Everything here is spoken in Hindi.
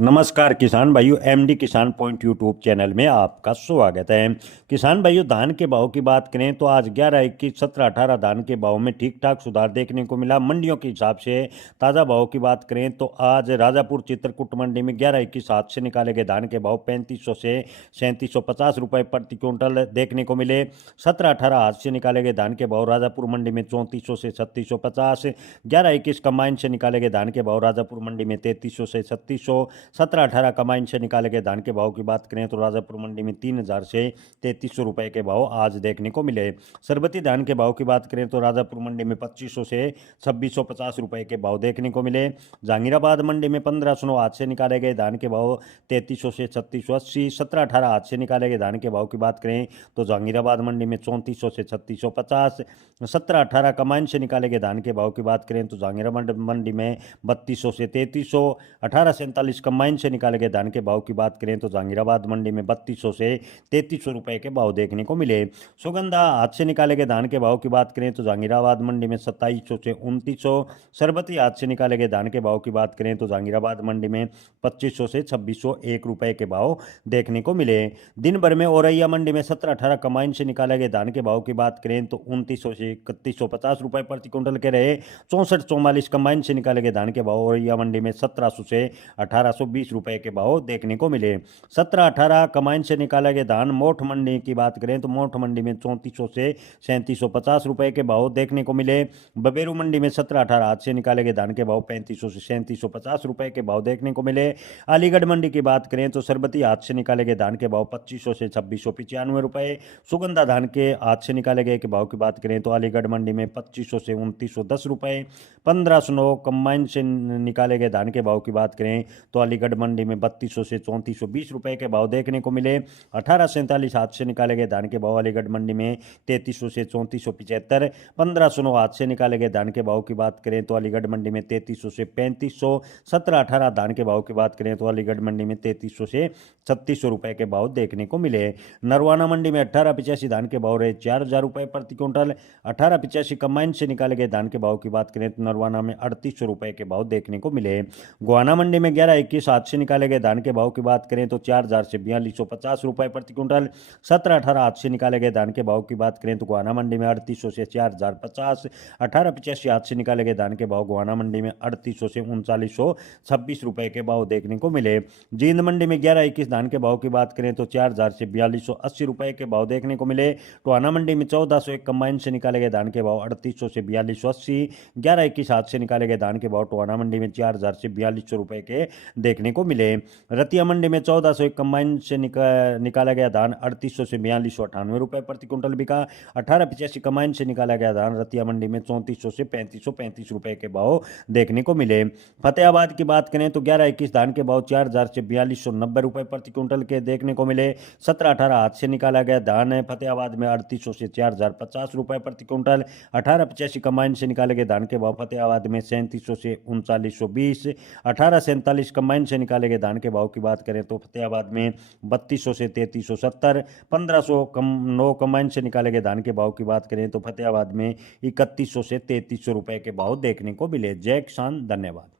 नमस्कार किसान भाइयों, एमडी किसान पॉइंट यूट्यूब चैनल में आपका स्वागत है। किसान भाइयों, धान के भाव की बात करें तो आज 11, 21, 17, 18 धान के भाव में ठीक ठाक सुधार देखने को मिला। मंडियों के हिसाब से ताज़ा भाव की बात करें तो आज राजापुर चित्रकूट मंडी में 11, 21 हाथ से निकाले गए धान के भाव 3500 से 3750 रुपये प्रति क्विंटल देखने को मिले। 17, 18 हाथ से निकाले गए धान के भाव राजापुर मंडी में 3400 से 3650, 11, 21 कंबाइन से निकाले गए धान के भाव राजापुर मंडी में 3300 से 3600, 17, 18 कमाइन से निकाले गए धान के भाव की बात करें तो राजापुर मंडी में 3000 से 3300 रुपए के भाव आज देखने को मिले। सरबती धान के भाव की बात करें तो राजापुर मंडी में 2500 से 2650 रुपए के भाव देखने को मिले। जहांगीराबाद मंडी में 1500 हाथ से निकाले गए धान के भाव 3300 से 3680, 17, 18 हाथ से निकाले गए धान के भाव की बात करें तो जहांगीराबाद मंडी में 3400 से 3650, 17, 18 कमाइन से निकाले गए धान के भाव की बात करें तो जहांगीराबाद मंडी में 3200 से 3300, 18 से 39 कंबाइन से निकाले गए धान के भाव की बात करें तो जहांगीराबाद मंडी में 3200 से 3300 रुपए के भाव देखने को मिले। सुगंधा हाथ से निकाले गए धान के भाव की बात करें तो जहांगीराबाद मंडी में 2700 से 2900, सरबती हाथ से निकाले गए धान के भाव की बात करें तो जहांगीराबाद मंडी में 2500 से 2601 रुपए के भाव देखने को मिले। दिन भर में औरैया मंडी में 17, 18 कंबाइन से निकाले गए धान के भाव की बात करें तो 2900 से 3150 रुपए प्रति क्विंटल के रहे। 64, 44 कंबाइन से निकाले गए धान के भाव औरैया मंडी में 1700 से 1820 रुपए के भाव देखने को मिले। 17, 18 कमाइन से निकाला गया धान मोठ मंडी की बात करें तो मोठ मंडी में 3400 से 3750 रुपए के भाव देखने को मिले। बबेरू मंडी में 17, 18 हाथ से निकाले गए धान के भाव 3500 से 3750 रुपए के भाव देखने को मिले। अलीगढ़ मंडी की बात करें तो सरबती हाथ से निकाले गए धान के भाव 2500 से 2695 रुपए। सुगंधा धान के हाथ से निकाले गए के भाव की बात करें तो अलीगढ़ मंडी में 2500 से 2910 रुपए। 1500 कंबाइन से निकाले गए धान के भाव की बात करें तो अलीगढ़ मंडी में 3200 से 3420 रुपए के भाव देखने को मिले। 18 से 47 हाथ से निकाले गए धान के भाव अलीगढ़ मंडी में 3300 से 3475, 1500 हाथ से निकाले गए धान के भाव की बात करें तो अलीगढ़ मंडी में 3300 से 3500, 17, 18 धान के भाव की बात करें तो अलीगढ़ मंडी में 3300 से 3600 रुपए के भाव देखने को मिले। नरवाना मंडी में 1885 धान के भाव रहे 4000 रुपए प्रति क्विंटल। 1885 कंबाइन से निकाले गए धान के भाव की बात करें तो नरवाना में 3800 रुपए के भाव देखने को मिले। गोहाना मंडी में 11, 21 हाथ से निकाले गए धान के भाव की बात करें तो 4000 से 4250 रुपए प्रति क्विंटल। 17, 18 हाथ से निकाले गए धान के भाव की बात करें तो गोहाना मंडी में 3800 से 4050, 1885 हाथ से निकाले गए धान के भाव गोहाना मंडी में 3800 से 3926 रुपए के भाव देखने को मिले। जींद मंडी में 11, 21 धान के भाव की बात करें तो 4000 से 4280 रुपए के भाव देखने को मिले। टोहाना मंडी में 1401 कंबाइन से निकाले गए धान के भाव 3800 से 4280, 11, 21 हाथ से निकाले गए धान के भाव टोहाना मंडी में 4000 से 4200 रुपए के देखने को मिले। रतिया मंडी में 1401 कंबाइन से निकाला गया धान 3800 से 4298 रुपए प्रति क्विंटल बिका। 1885 कंबाइन से निकाला गया धान रतिया मंडी में 3400 से 3535 रुपए के भाव देखने को मिले। फतेहाबाद की बात करें तो 11, 21 धान के भाव 4000 से 4290 रुपए प्रति क्विंटल के देखने को मिले। 17, 18 हाथ से निकाला गया धान है फतेहाबाद में 3800 से 4050 रुपए प्रति क्विंटल। 1885 कंबाइन से निकाले गए धान के भाव फतेहाबाद में 3700 से 3920। 18 से 39 कंबाइन से निकाले गए धान के भाव की बात करें तो फतेहाबाद में 3200 से 3370। 1500 9 कंबाइन से निकाले गए धान के भाव की बात करें तो फतेहाबाद में 3100 से 3300 रुपए के भाव देखने को मिले। जय किसान, धन्यवाद।